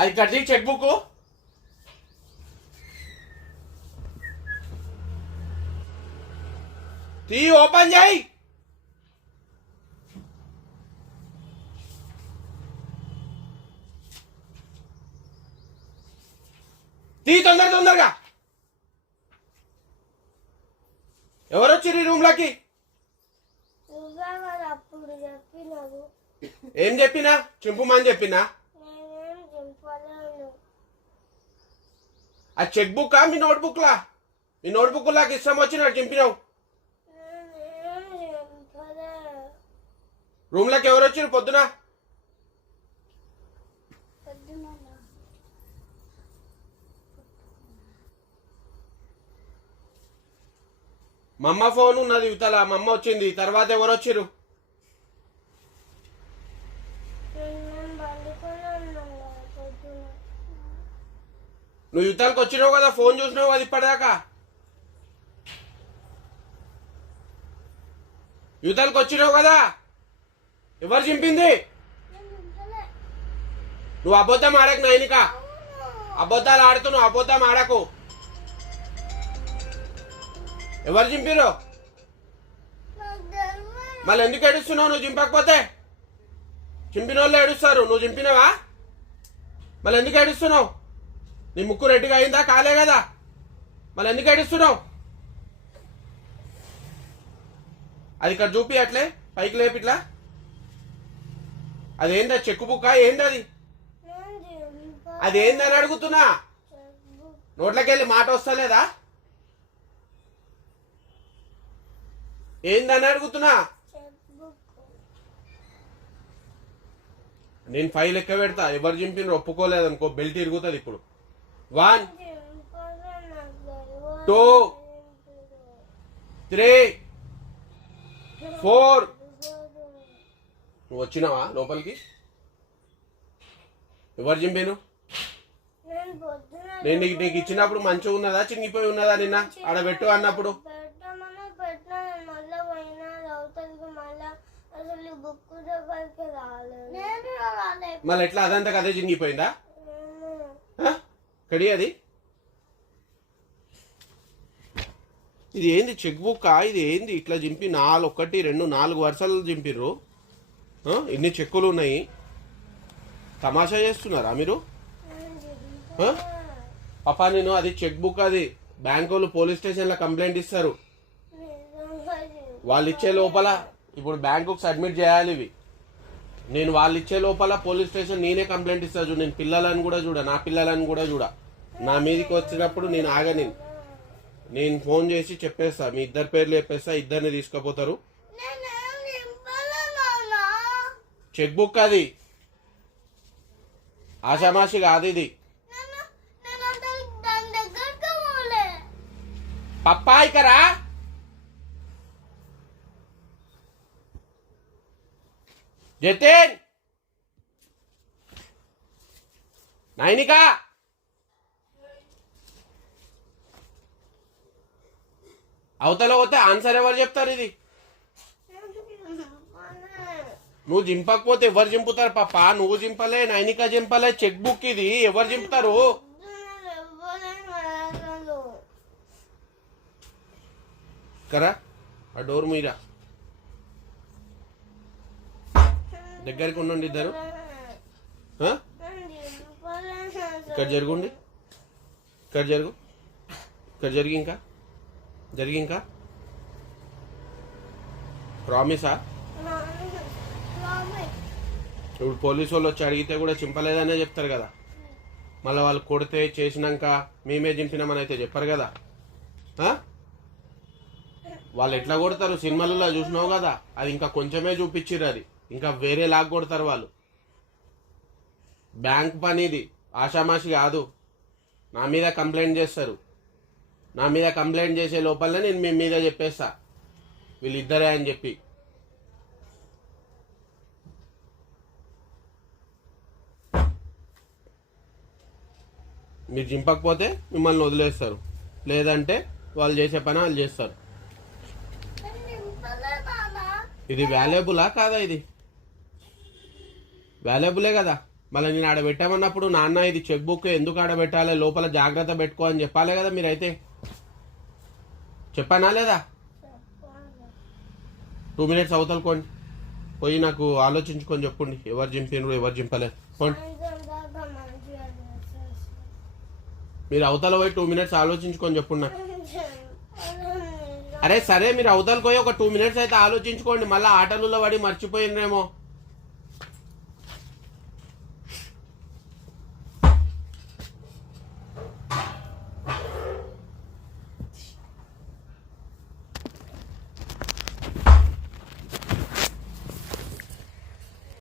అది కట్టి cheque book తీ, ఓపెన్ చేయి. తీ తొందరగా. ఎవరు వచ్చిర్రు ఈ రూమ్ లోకి? ఏం చెప్పినా? చింపుమని చెప్పినా? ఆ చెక్ బుక్ మీ నోట్ బుక్ లా? మీ నోట్ బుక్ లాగా ఇష్టం వచ్చినట్టు చింపినావు. రూమ్ లోకి ఎవరు వచ్చిర్రు పొద్దున? మా అమ్మ ఫోన్ ఉన్నది ఇవతల, మా అమ్మ వచ్చింది. తర్వాత ఎవరు వచ్చిర్రు? నువ్వు యుద్ధాలకు వచ్చినావు కదా, ఫోన్ చూసినావు కదా ఇప్పటిదాకా. యుద్ధాలకు వచ్చినావు కదా, ఎవరు చింపింది? నువ్వు అబద్ధం ఆడకు నైనిక, అబద్ధాలు ఆడుతున్నావు, అబద్ధం ఆడకు. ఎవరు చింపిరు? మళ్ళీ ఎందుకు ఏడుస్తున్నావు? నువ్వు చింపకపోతే చింపిన వాళ్ళు ఏడుస్తారు. నువ్వు చింపినవా? మళ్ళీ ఎందుకు ఏడుస్తున్నావు? నీ ముక్కు రెడ్డిగా అయిందా? కాలే కదా, మళ్ళీ ఎందుకు ఏడుస్తున్నావు? అది ఇక్కడ చూపి, అట్లే పైకి లేపి ఇట్లా. అదేందా చెక్కు బుక్క? ఏంది అది? అదేందని అడుగుతున్నా. నోట్లకెళ్ళి మాట వస్తలేదా? ఏందని అడుగుతున్నా. నేను ఫైల్ ఎక్క పెడతా. ఎవరు చింపిన ఒప్పుకోలేదనుకో బెల్ట్ ఇరుగుతుంది. ఇప్పుడు 1 2 3 4. నువ్వు వచ్చినావా లోపలికి? ఎవరు చింపాను? నేను నీకు ఇచ్చినప్పుడు మంచిగా ఉన్నదా, చినిగిపోయి ఉన్నదా? నిన్న ఆడబెట్టు అన్నప్పుడు మళ్ళీ ఎట్లా అదంతా కదే చినిగిపోయిందా? కడి అది. ఇది ఏంది చెక్ బుక్? ఇది ఏంది ఇట్లా చింపి 1 2 4 వరుసలు చింపిర్రు. ఇన్ని చెక్కులు ఉన్నాయి. తమాషా చేస్తున్నారా మీరు? పాపా నేను అది చెక్ బుక్, అది బ్యాంక్ వాళ్ళు పోలీస్ స్టేషన్లో కంప్లైంట్ ఇస్తారు. వాళ్ళు ఇచ్చే లోపల ఇప్పుడు బ్యాంకుకు సబ్మిట్ చేయాలి ఇవి. నేను వాళ్ళు ఇచ్చే లోపల పోలీస్ స్టేషన్ నేనే కంప్లైంట్ ఇస్తా. చూడు, నేను పిల్లలని కూడా చూడ, నా పిల్లలని కూడా చూడ. నా మీదకి వచ్చినప్పుడు నేను ఆగని. నేను ఫోన్ చేసి చెప్పేస్తా, మీ ఇద్దరు పేర్లు చెప్పేస్తా, ఇద్దరిని తీసుకుపోతారు. చెక్ బుక్ అది, ఆషామాషి కాదు ఇది. పప్పా ఇకరా జతిన్, నైనిక అవతల పోతే ఆన్సర్ ఎవరు చెప్తారు? ఇది నువ్వు జింపకపోతే ఎవరు జింపుతారు? పాప నువ్వు జింపలే, నైనిక జింపలే. చెక్ బుక్ ఇది, ఎవరు జింపుతారు? కరా ఆ డోర్ మీరా దగ్గరికి ఉండండి ఇద్దరు. ఇక్కడ జరుగుండి, ఇక్కడ జరుగు, ఇక్కడ జరిగి ఇంకా ప్రామిసా? ఇప్పుడు పోలీసు వాళ్ళు వచ్చి అడిగితే కూడా చింపలేదనే చెప్తారు కదా. మళ్ళీ వాళ్ళు కొడితే చేసినాక మేమే చింపినామని అయితే చెప్పారు కదా. వాళ్ళు ఎట్లా కొడతారు సినిమాలలో చూసినావు కదా. అది ఇంకా కొంచెమే చూపించారు, అది ఇంకా వేరే లాగా కొడతారు వాళ్ళు. బ్యాంక్ పని ఇది, ఆషామాషి కాదు. నా మీద కంప్లైంట్ చేస్తారు. నా మీద కంప్లైంట్ చేసే లోపలనే నేను మీ మీద చెప్పేస్తా వీళ్ళిద్దరే అని చెప్పి. మీరు చింపకపోతే మిమ్మల్ని వదిలేస్తారు, లేదంటే వాళ్ళు చేసే పని వాళ్ళు చేస్తారు. ఇది వాల్యుబులా కాదా? ఇది వాల్యుబులే కదా. మళ్ళీ నేను ఆడ పెట్టామన్నప్పుడు నాన్న ఇది చెక్ బుక్ ఎందుకు ఆడ పెట్టాలి, లోపల జాగ్రత్త పెట్టుకో అని చెప్పాలి కదా మీరైతే. చెప్పానా లేదా? 2 minutes అవతలకోండి, పోయి నాకు ఆలోచించుకొని చెప్పండి ఎవరు చింపినరు ఎవరు చింపలేదు. పోండి మీరు అవతల పోయి 2 minutes ఆలోచించుకొని చెప్పండి నాకు. అరే సరే, మీరు అవతలకి పోయి ఒక 2 minutes అయితే ఆలోచించుకోండి, మళ్ళీ ఆటలలో పడి మర్చిపోయినరేమో.